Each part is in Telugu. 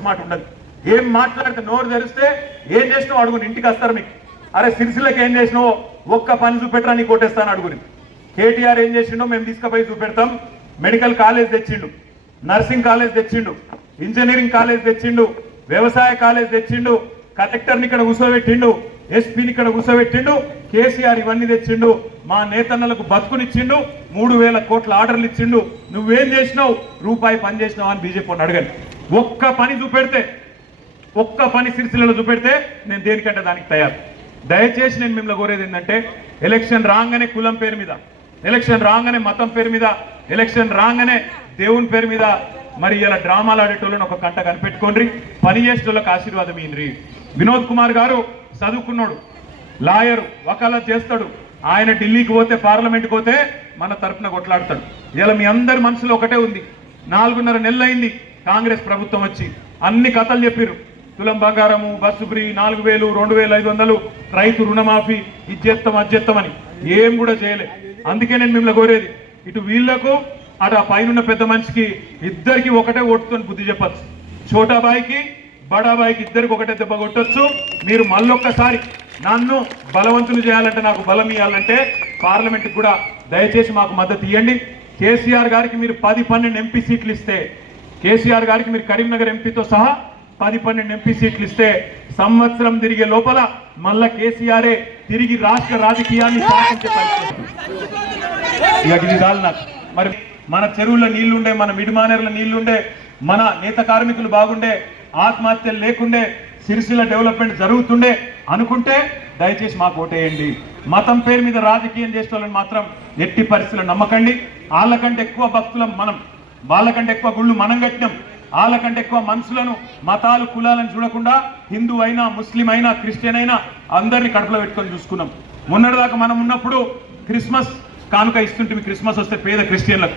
మంచి మాట ఉండదు. ఏం మాట్లాడితే నోరు తెరిస్తే ఏం చేసినావు అడుగుని ఇంటికి వస్తారు మీకు. అరే సిరిసిలకు ఏం చేసినావో? ఒక్క పని చూపెట్టరా నీ కొట్టేస్తాను అడుగుని. కేటీఆర్ ఏం చేసిండో మేము తీసుకుపోయి చూపెడతాం. మెడికల్ కాలేజ్ తెచ్చిండు. నర్సింగ్ కాలేజ్ తెచ్చిండు. ఇంజనీరింగ్ కాలేజ్ తెచ్చిండు. వ్యవసాయ కాలేజ్ తెచ్చిండు. కలెక్టర్ని ఇక్కడ కూర్చోబెట్టిండు ఎస్పీని ఇక్కడ కూర్చోబెట్టిండు కేసీఆర్ ఇవన్నీ తెచ్చిండు. మా నేతన్నలకు బతుకునిచ్చిండు. మూడు వేల కోట్ల ఆర్డర్లు ఇచ్చిండు. నువ్వేం చేసినావు? రూపాయి పని చేసినావు అని బీజేపీ అడగండి. ఒక్క పని చూపెడితే ఒక్క పని సిరిసిల్లలో చూపెడితే నేను దేనికంటే దానికి తయారు? దయచేసి నేను మిమ్మల్ని కోరేది ఏంటంటే ఎలక్షన్ రాగానే కులం పేరు మీద ఎలక్షన్ రాగానే మతం పేరు మీద ఎలక్షన్ రాగానే దేవుని పేరు మీద మరి ఇలా డ్రామాలు ఆడేటోళ్ళని ఒక కంట కనిపెట్టుకోండి. పని చేసేటోళ్ళకి ఆశీర్వాదం ఏంది వినోద్ కుమార్ గారు చదువుకున్నాడు లాయరు వకాలత్ చేస్తాడు. ఆయన ఢిల్లీకి పోతే పార్లమెంట్కి పోతే మన తరఫున కొట్లాడతాడు. ఇలా మీ అందరి మనసులో ఒకటే ఉంది. నాలుగున్నర నెలలు అయింది. కాంగ్రెస్ ప్రభుత్వం వచ్చి అన్ని కథలు చెప్పారు తులం బంగారము బస్సు ఫ్రీ నాలుగు వేలు రెండు వేలు ఐదు వందలు రైతు రుణమాఫీ ఇది చేస్తాం అది ఏం కూడా చేయలే. అందుకే నేను మిమ్మల్ని కోరేది ఇటు వీళ్ళకు అటు ఆ పైన పెద్ద మనిషికి ఇద్దరికి ఒకటే ఓటుతో బుద్ధి చెప్పచ్చు. ఛోటాబాయికి బడాబాయికి ఇద్దరికి ఒకటే దెబ్బ కొట్టొచ్చు. మీరు మళ్ళొక్కసారి నన్ను బలవంతులు చేయాలంటే నాకు బలం ఇవ్వాలంటే పార్లమెంట్కి కూడా దయచేసి మాకు మద్దతు ఇవ్వండి కేసీఆర్ గారికి మీరు పది పన్నెండు ఎంపీ సీట్లు ఇస్తే కేసీఆర్ గారికి మీరు కరీంనగర్ ఎంపీతో సహా పది పన్నెండు ఎంపీ సీట్లు ఇస్తే సంవత్సరం తిరిగే లోపల మళ్ళా కేసీఆరే తిరిగి రాష్ట్ర రాజకీయాన్ని ఇక ఇది చాలు నాకు. మరి మన చెరువుల్లో నీళ్ళుండే మన మిడిమానేరుల నీళ్ళుండే మన నేత కార్మికులు బాగుండే ఆత్మహత్యలు లేకుండే సిరిసిల్ల డెవలప్మెంట్ జరుగుతుండే అనుకుంటే దయచేసి మాకు ఓటేయండి. మతం పేరు మీద రాజకీయం చేసే వాళ్ళని మాత్రం ఎట్టి పరిస్థితుల్లో నమ్మకండి. వాళ్ళకంటే ఎక్కువ భక్తులం మనం. వాళ్ళకంటే ఎక్కువ గుళ్ళు మనం కట్టినాం. వాళ్ళకంటే ఎక్కువ మనుషులను మతాలు కులాలను చూడకుండా హిందూ అయినా ముస్లిం అయినా క్రిస్టియన్ అయినా అందరినీ కడుపులో పెట్టుకొని చూసుకున్నాం. మొన్నటిదాకా మనం ఉన్నప్పుడు క్రిస్మస్ కానుక ఇస్తుంటిమి క్రిస్మస్ వస్తే పేద క్రిస్టియన్లకు.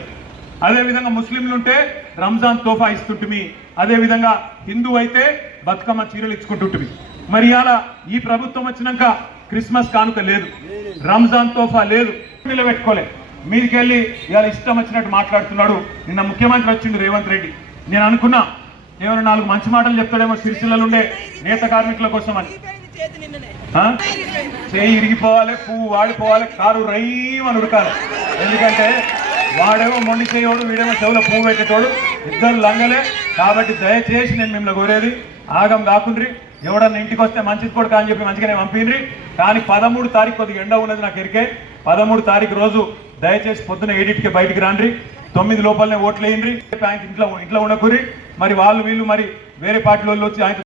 అదేవిధంగా ముస్లింలు ఉంటే రంజాన్ తోఫా ఇస్తుంటిమి. అదేవిధంగా హిందూ అయితే బతుకమ్మ చీరలు ఇచ్చుకుంటుంటిమి. మరి అలా ఈ ప్రభుత్వం వచ్చినాక క్రిస్మస్ కానుక లేదు. రంజాన్ తోఫా లేదు. నిలబెట్టుకోలేదు మీదికెళ్ళి ఇవాళ ఇష్టం వచ్చినట్టు మాట్లాడుతున్నాడు. నిన్న ముఖ్యమంత్రి వచ్చిండు రేవంత్ రెడ్డి. నేను అనుకున్నా ఏమైనా నాలుగు మంచి మాటలు చెప్తాడేమో సిరిసిల్లలు ఉండే నేత కార్మికుల కోసం అని చేయి ఇరిగిపోవాలి పువ్వు వాడిపోవాలి కారు రైమని ఉడకాలి. ఎందుకంటే వాడేమో మొండి చేయోడు వీడేమో చెవుల పువ్వు పెట్టేటోడు ఇద్దరు లంగలే. కాబట్టి దయచేసి నేను మిమ్మల్ని కోరేది ఆగం కాకుండ్రి. ఎవడన్నా ఇంటికి వస్తే మంచిది కొడుకు అని చెప్పి మంచిగానే పంపిండ్రి. కానీ పదమూడు తారీఖు కొద్దిగా ఎండ ఉన్నది నాకు ఎరికే. పదమూడు తారీఖు రోజు దయచేసి పొద్దున ఏడింటికి బయటికి రాండ్రి. తొమ్మిది లోపలనే ఓట్లు వేయండి ఇంట్లో ఇంట్లో ఉండకూరి. మరి వాళ్ళు వీళ్ళు మరి వేరే పార్టీ వాళ్ళు వచ్చి ఆయన